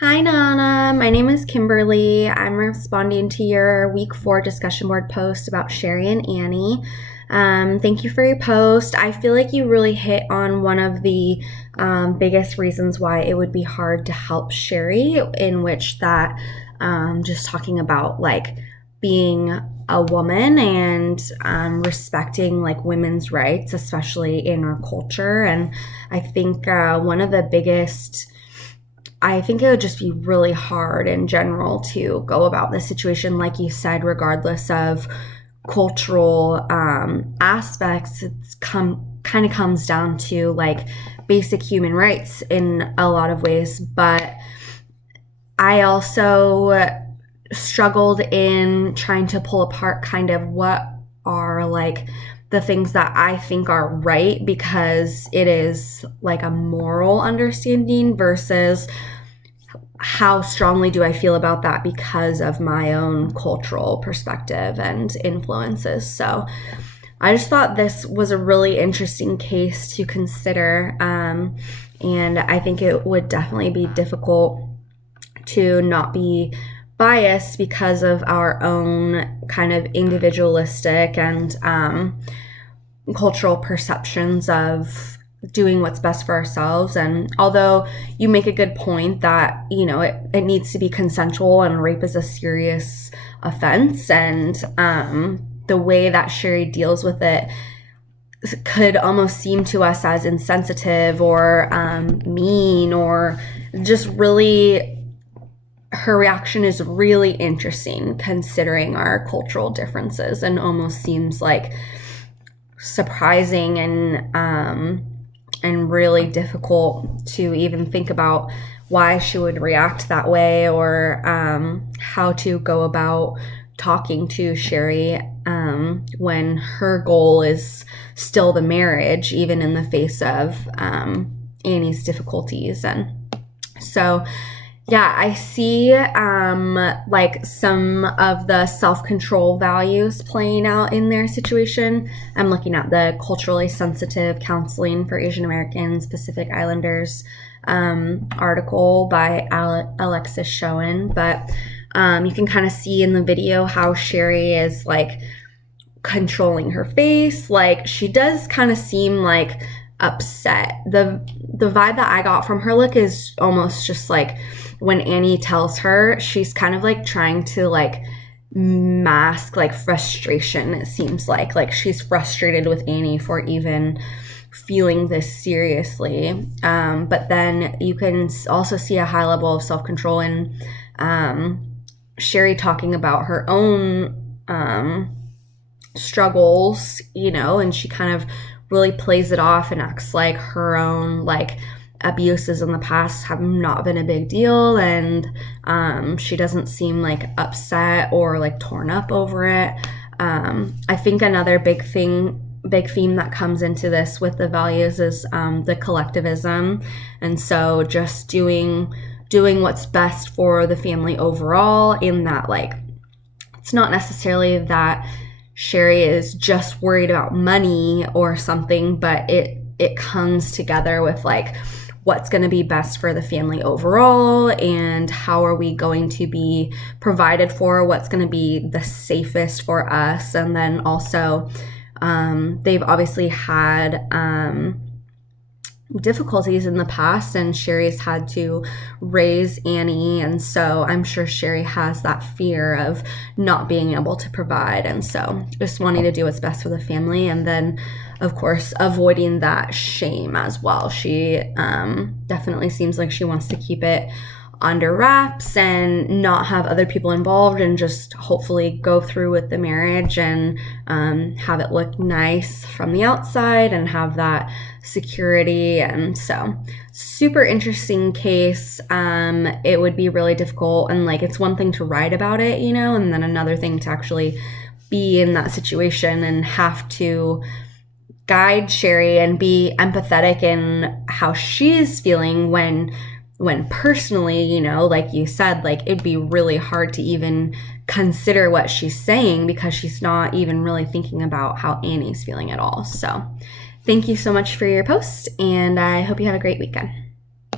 Hi, Nana. My name is Kimberly. I'm responding to your week 4 discussion board post about Sherry and Annie. Thank you for your post. I feel like you really hit on one of the biggest reasons why it would be hard to help Sherry, in which that just talking about like being a woman and respecting like women's rights, especially in our culture. And I think one of the biggest I think it would just be really hard in general to go about this situation, like you said, regardless of cultural aspects. It's kind of comes down to like basic human rights in a lot of ways. But I also struggled in trying to pull apart kind of what are like the things that I think are right, because it is like a moral understanding versus how strongly do I feel about that because of my own cultural perspective and influences. So I just thought this was a really interesting case to consider. And I think it would definitely be difficult to not be biased because of our own kind of individualistic and cultural perceptions of doing what's best for ourselves. And although you make a good point that, it needs to be consensual and rape is a serious offense, and the way that Sherry deals with it could almost seem to us as insensitive or mean, or just really her reaction is really interesting considering our cultural differences, and almost seems like surprising and really difficult to even think about why she would react that way, or how to go about talking to Sherry when her goal is still the marriage, even in the face of Annie's difficulties. And so yeah, I see like some of the self-control values playing out in their situation. I'm looking at the Culturally Sensitive Counseling for Asian Americans, Pacific Islanders article by Alexis Schoen. But you can kind of see in the video how Sherry is like controlling her face. Like she does kind of seem like upset. The vibe that I got from her look is almost just like when Annie tells her, she's kind of like trying to like mask like frustration. It seems like she's frustrated with Annie for even feeling this seriously. But then you can also see a high level of self-control in Sherry talking about her own struggles, and she kind of really plays it off and acts like her own like abuses in the past have not been a big deal, and she doesn't seem like upset or like torn up over it. I think another big theme that comes into this with the values is the collectivism, and so just doing what's best for the family overall, in that like it's not necessarily that Sherry is just worried about money or something, but it comes together with like what's going to be best for the family overall, and how are we going to be provided for, what's going to be the safest for us. And then also they've obviously had difficulties in the past, and Sherry's had to raise Annie, and so I'm sure Sherry has that fear of not being able to provide, and so just wanting to do what's best for the family, and then of course avoiding that shame as well. She definitely seems like she wants to keep it under wraps and not have other people involved, and just hopefully go through with the marriage and have it look nice from the outside and have that security. And so super interesting case. It would be really difficult, and like it's one thing to write about it, and then another thing to actually be in that situation and have to guide Sherry and be empathetic in how she's feeling when personally, like you said, like it'd be really hard to even consider what she's saying because she's not even really thinking about how Annie's feeling at all. So thank you so much for your post, and I hope you have a great weekend.